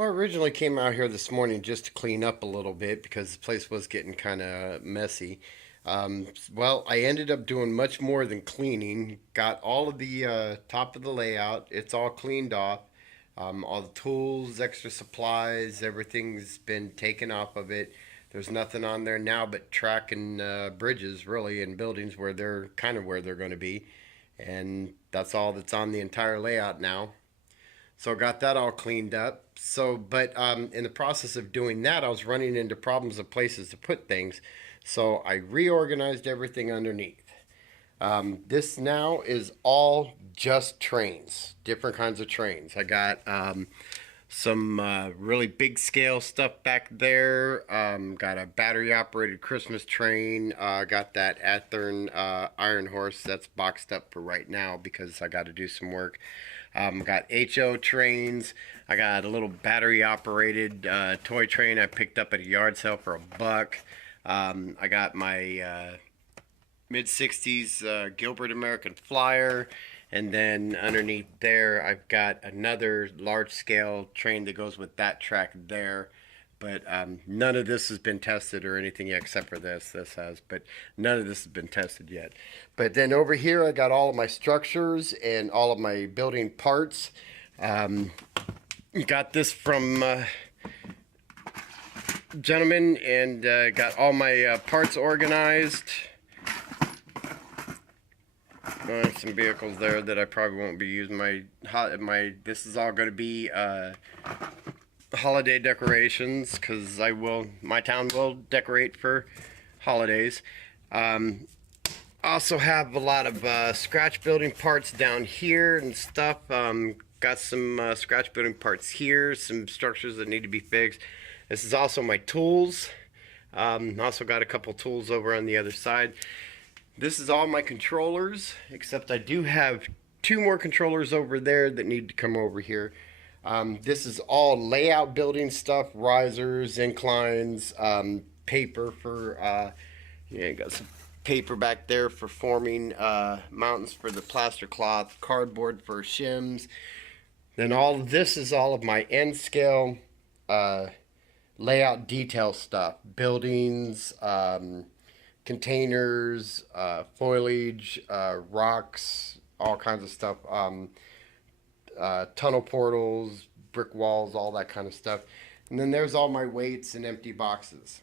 Well, I originally came out here this morning just to clean up a little bit because the place was getting kind of messy. Well, I ended up doing much more than cleaning. Got all of the top of the layout. It's all cleaned off. All the tools, extra supplies, everything's been taken off of it. There's nothing on there now but track and bridges, really, and buildings where they're kind of where they're going to be. And that's all that's on the entire layout now. So I got that all cleaned up. So, but in the process of doing that, I was running into problems of places to put things. So I reorganized everything underneath. This now is all just trains, different kinds of trains. I got some really big scale stuff back there. Got a battery operated Christmas train. Got that Athearn Iron Horse that's boxed up for right now because I got to do some work. Got HO trains. I got a little battery operated toy train I picked up at a yard sale for $1. I got my mid-60s Gilbert American Flyer, and then underneath there I've got another large-scale train that goes with that track there. But none of this has been tested or anything yet except for this. This has, but none of this has been tested yet. But then over here I got all of my structures and all of my building parts. Got this from gentleman, and got all my parts organized. Some vehicles there that I probably won't be using. This is all going to be holiday decorations because my town will decorate for holidays. Also have a lot of scratch building parts down here and stuff. Got some scratch building parts here, some structures that need to be fixed. This is also my tools. Also got a couple tools over on the other side. This is all my controllers, except I do have 2 more controllers over there that need to come over here. This is all layout building stuff, risers, inclines, paper for, got some paper back there for forming mountains for the plaster cloth, cardboard for shims. Then all of this is all of my end scale layout detail stuff, buildings, containers, foliage, rocks, all kinds of stuff, tunnel portals, brick walls, all that kind of stuff. And then there's all my weights and empty boxes.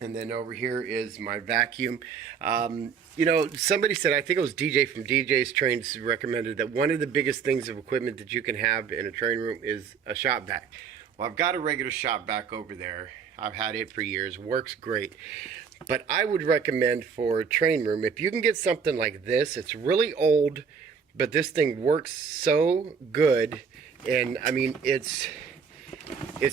And then over here is my vacuum. Somebody said, I think it was DJ from DJ's Trains, recommended that one of the biggest things of equipment that you can have in a train room is a shop vac. Well, I've got a regular shop vac over there. I've had it for years, works great. But I would recommend for a train room, if you can get something like this, it's really old, but this thing works so good. And I mean, it's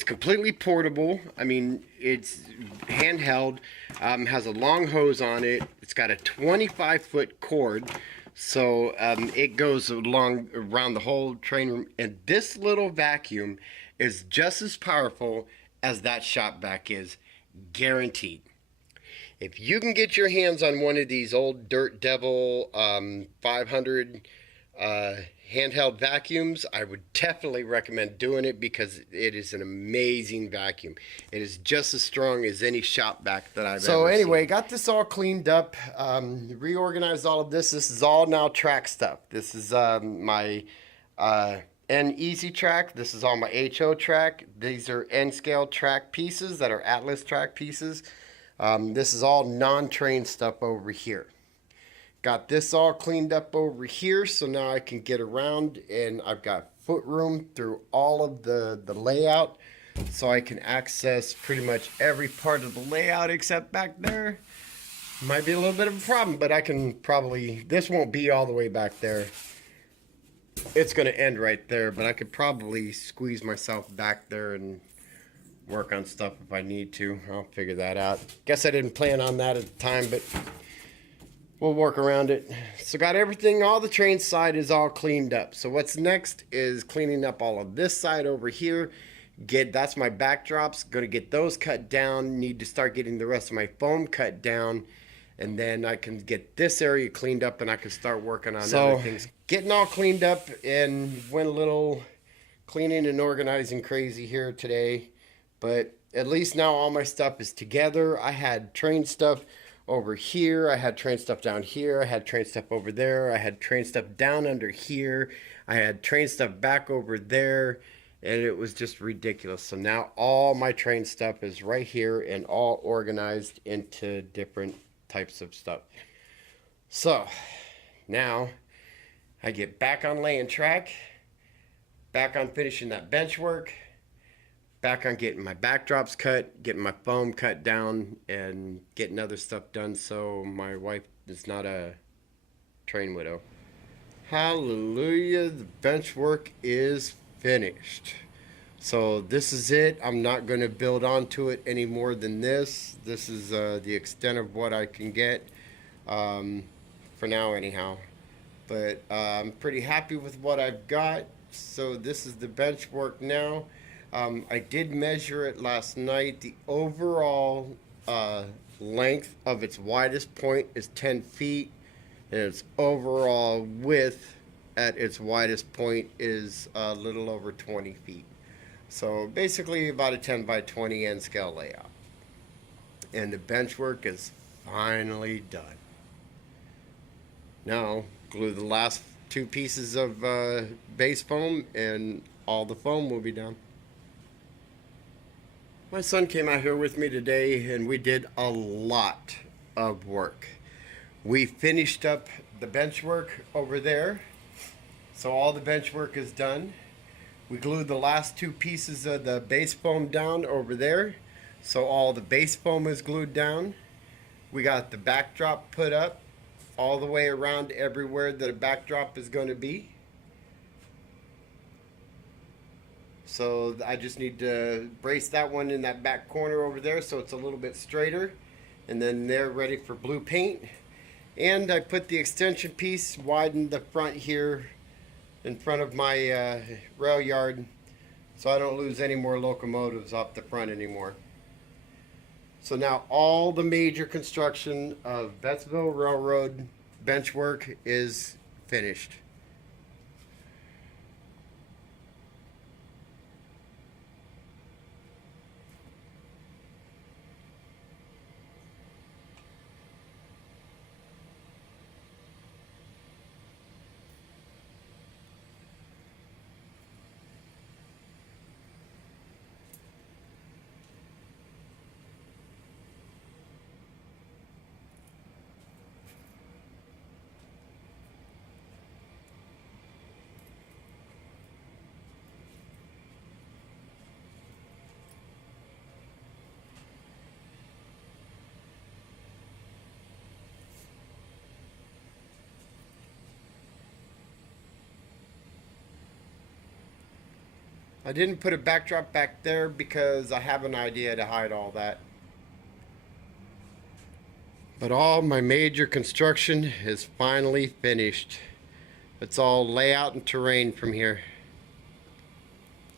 completely portable. I mean, it's handheld, has a long hose on it. It's got a 25-foot cord, so it goes around the whole train room. And this little vacuum is just as powerful as that shop vac is, guaranteed. If you can get your hands on one of these old Dirt Devil 500 handheld vacuums, I would definitely recommend doing it because it is an amazing vacuum. It is just as strong as any shop vac that I've ever seen. So anyway, got this all cleaned up, reorganized all of this. This is all now track stuff. This is my N Easy track. This is all my HO track. These are N scale track pieces that are Atlas track pieces. This is all non-train stuff over here. Got this all cleaned up over here, so now I can get around, and I've got foot room through all of the layout, so I can access pretty much every part of the layout except back there. Might be a little bit of a problem, but I can probably, this won't be all the way back there. It's going to end right there, but I could probably squeeze myself back there and work on stuff if I need to. I'll figure that out. Guess I didn't plan on that at the time, but we'll work around it. So got everything, all the train side is all cleaned up. So what's next is cleaning up all of this side over here. That's my backdrops. Going to get those cut down. Need to start getting the rest of my foam cut down. And then I can get this area cleaned up and I can start working on other things. Getting all cleaned up and went a little cleaning and organizing crazy here today, but at least now all my stuff is together. I had train stuff over here, I had train stuff down here, I had train stuff over there, I had train stuff down under here, I had train stuff back over there, and it was just ridiculous. So now all my train stuff is right here and all organized into different types of stuff. So now I get back on laying track, back on finishing that bench work, back on getting my backdrops cut, getting my foam cut down, and getting other stuff done so my wife is not a train widow. Hallelujah, the bench work is finished. So this is it. I'm not going to build onto it any more than this. This is the extent of what I can get for now anyhow. But I'm pretty happy with what I've got. So this is the bench work now. I did measure it last night. The overall length of its widest point is 10 feet. And its overall width at its widest point is a little over 20 feet. So basically about a 10 by 20 end scale layout. And the bench work is finally done. Now glue the last two pieces of base foam and all the foam will be done. My son came out here with me today and we did a lot of work. We finished up the bench work over there. So all the bench work is done. We glued the last two pieces of the base foam down over there. So all the base foam is glued down. We got the backdrop put up all the way around everywhere that a backdrop is going to be. So I just need to brace that one in that back corner over there so it's a little bit straighter. And then they're ready for blue paint. And I put the extension piece, widened the front here in front of my rail yard so I don't lose any more locomotives off the front anymore. So now all the major construction of Betzville Railroad bench work is finished. I didn't put a backdrop back there because I have an idea to hide all that. But all my major construction is finally finished. It's all layout and terrain from here.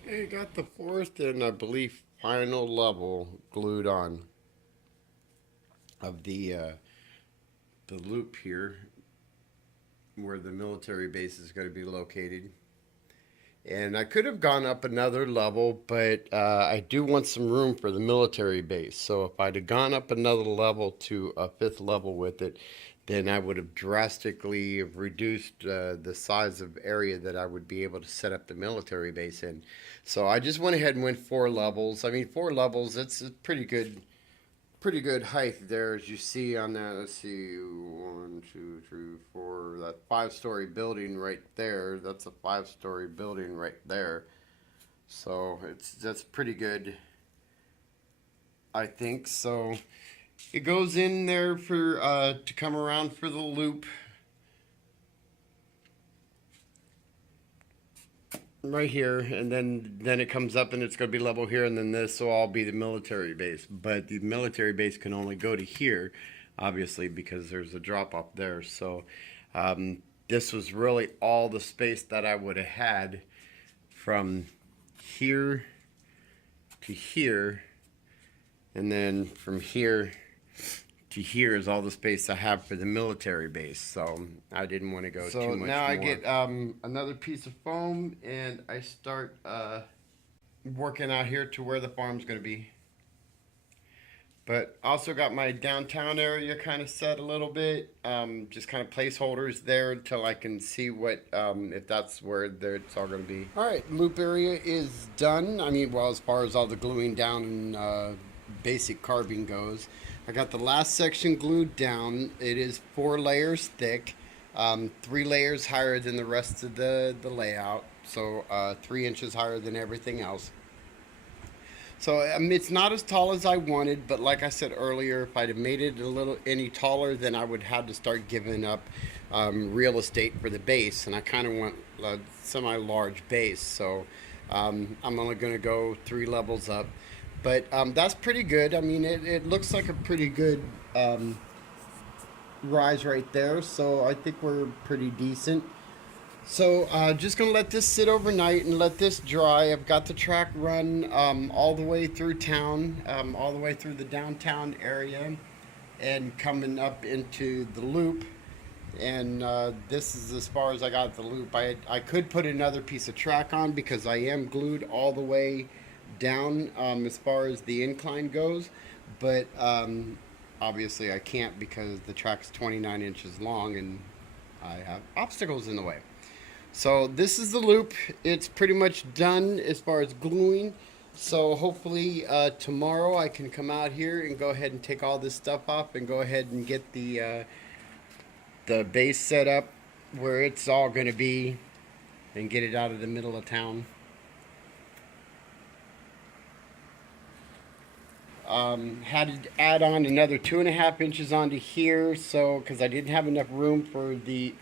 I got the fourth and I believe final level glued on of the loop here where the military base is going to be located. And I could have gone up another level, but I do want some room for the military base. So if I'd have gone up another level to a fifth level with it, then I would have drastically reduced the size of area that I would be able to set up the military base in. So I just went ahead and went 4 levels. I mean, 4 levels, it's a pretty good height there, as you see on that. Let's see, 1, 2, 3, 4, that 5-story building right there. That's a 5-story building right there. So that's pretty good, I think. So it goes in there for to come around for the loop right here, and then it comes up and it's going to be level here, and then this will all be the military base. But the military base can only go to here, obviously, because there's a drop off there. So this was really all the space that I would have had from here to here, and then from here to here is all the space I have for the military base, so I didn't want to go too much more. So now I get another piece of foam, and I start working out here to where the farm's going to be. But also got my downtown area kind of set a little bit, just kind of placeholders there until I can see what, if that's where it's all going to be. All right, loop area is done. I mean, well, as far as all the gluing down and basic carving goes. I got the last section glued down. It is 4 layers thick, 3 layers higher than the rest of the layout, so 3 inches higher than everything else. So it's not as tall as I wanted, but like I said earlier, if I'd have made it a little any taller, then I would have to start giving up real estate for the base, and I kind of want a semi-large base, so I'm only going to go 3 levels up. But that's pretty good. I mean, it looks like a pretty good rise right there, so I think we're pretty decent. So just gonna let this sit overnight and let this dry. I've got the track run all the way through town, all the way through the downtown area, and coming up into the loop. And this is as far as I got the loop. I could put another piece of track on because I am glued all the way down as far as the incline goes, but obviously I can't because the track's 29 inches long and I have obstacles in the way. So this is the loop. It's pretty much done as far as gluing. So hopefully tomorrow I can come out here and go ahead and take all this stuff off and go ahead and get the base set up where it's all going to be and get it out of the middle of town. Had to add on another 2.5 inches onto here, so because I didn't have enough room for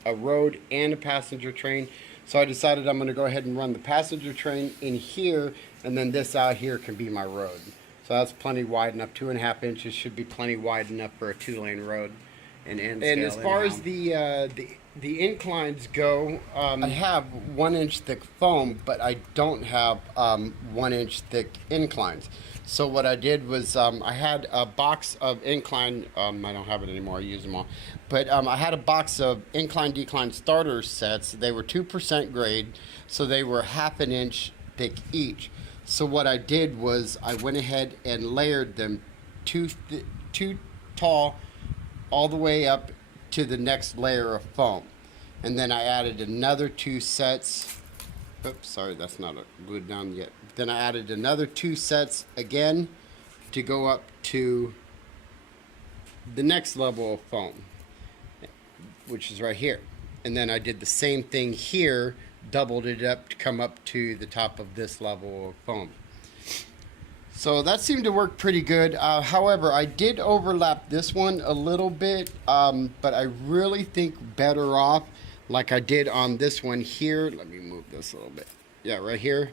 a road and a passenger train, so I decided I'm going to go ahead and run the passenger train in here, and then this out here can be my road. So that's plenty wide enough. 2.5 inches should be plenty wide enough for a 2-lane road. And as far as the inclines go, I have 1 inch thick foam, but I don't have 1 inch thick inclines. So what I did was I had a box of incline, I don't have it anymore, I use them all, but I had a box of incline decline starter sets. They were 2% grade, so they were 1/2 inch thick each. So what I did was I went ahead and layered them too tall all the way up to the next layer of foam. And then I added another 2 sets. Oops, sorry, that's not glued down yet. Then I added another 2 sets again to go up to the next level of foam, which is right here. And then I did the same thing here, doubled it up to come up to the top of this level of foam. So that seemed to work pretty good. However, I did overlap this one a little bit, but I really think better off like I did on this one here. Let me move this a little bit. Yeah, right here.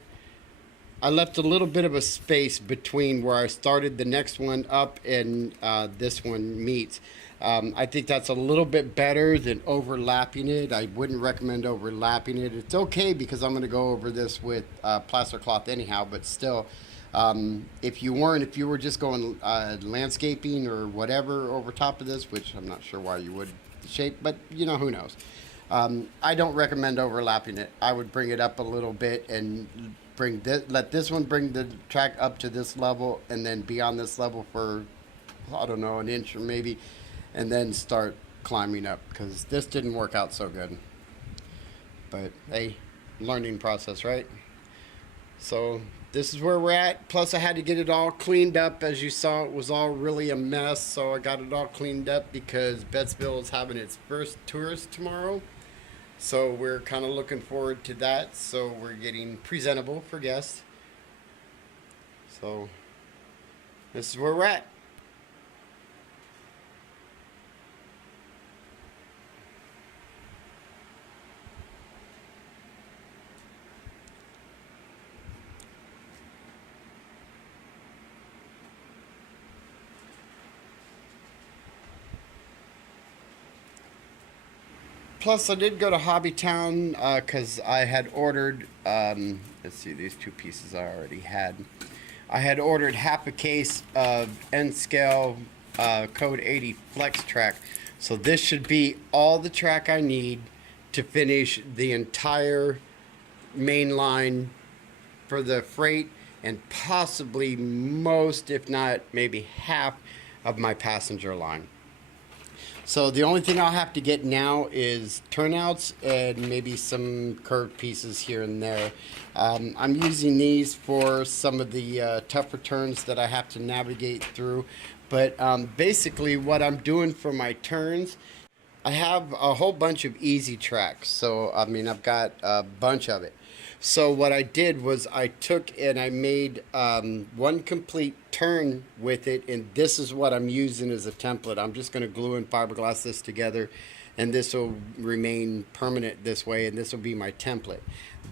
I left a little bit of a space between where I started the next one up and this one meets. I think that's a little bit better than overlapping it. I wouldn't recommend overlapping it. It's okay because I'm going to go over this with plaster cloth anyhow, but still, if you were just going landscaping or whatever over top of this, which I'm not sure why you would shape, but you know, who knows. I don't recommend overlapping it. I would bring it up a little bit and let this one bring the track up to this level and then be on this level for, I don't know, 1 inch or maybe, and then start climbing up because this didn't work out so good. But hey, learning process, right? So this is where we're at. Plus I had to get it all cleaned up. As you saw, it was all really a mess, so I got it all cleaned up because Betzville is having its first tourist tomorrow. So we're kind of looking forward to that. So we're getting presentable for guests. So this is where we're at. Plus, I did go to Hobbytown because I had ordered, let's see, these 2 pieces I already had. I had ordered 1/2 case of N-scale code 80 flex track. So this should be all the track I need to finish the entire main line for the freight, and possibly most, if not maybe half, of my passenger line. So the only thing I'll have to get now is turnouts and maybe some curved pieces here and there. I'm using these for some of the tougher turns that I have to navigate through. But basically what I'm doing for my turns, I have a whole bunch of easy tracks. So I mean, I've got a bunch of it. So what I did was I took and I made one complete turn with it, and this is what I'm using as a template. I'm just going to glue and fiberglass this together, and this will remain permanent this way, and this will be my template.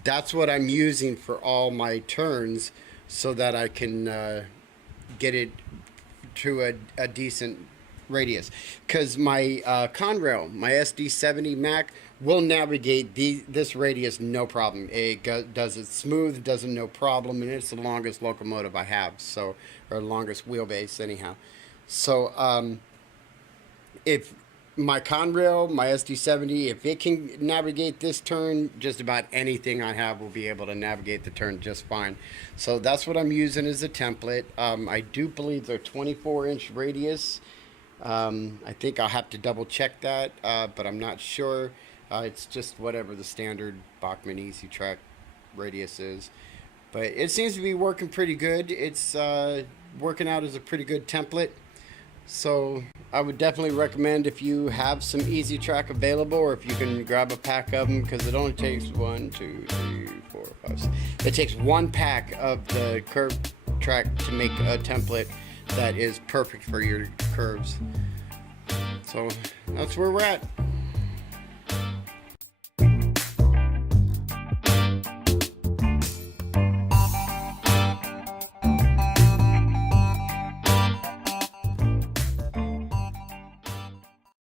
That's what I'm using for all my turns, so that I can get it to a decent radius. Because my Conrail, my SD70 Mac, will navigate this radius no problem. It does it smooth, doesn't no problem, and it's the longest locomotive I have, so, or longest wheelbase anyhow. So if my Conrail, my SD70, if it can navigate this turn, just about anything I have will be able to navigate the turn just fine. So that's what I'm using as a template. I do believe they're 24-inch radius. I think I'll have to double check that, but I'm not sure. It's just whatever the standard Bachmann Easy Track radius is. But it seems to be working pretty good. It's working out as a pretty good template. So I would definitely recommend, if you have some Easy Track available, or if you can grab a pack of them, because it only takes 1, 2, 3, 4, 5, 6. It takes one pack of the curve track to make a template that is perfect for your curves. So that's where we're at.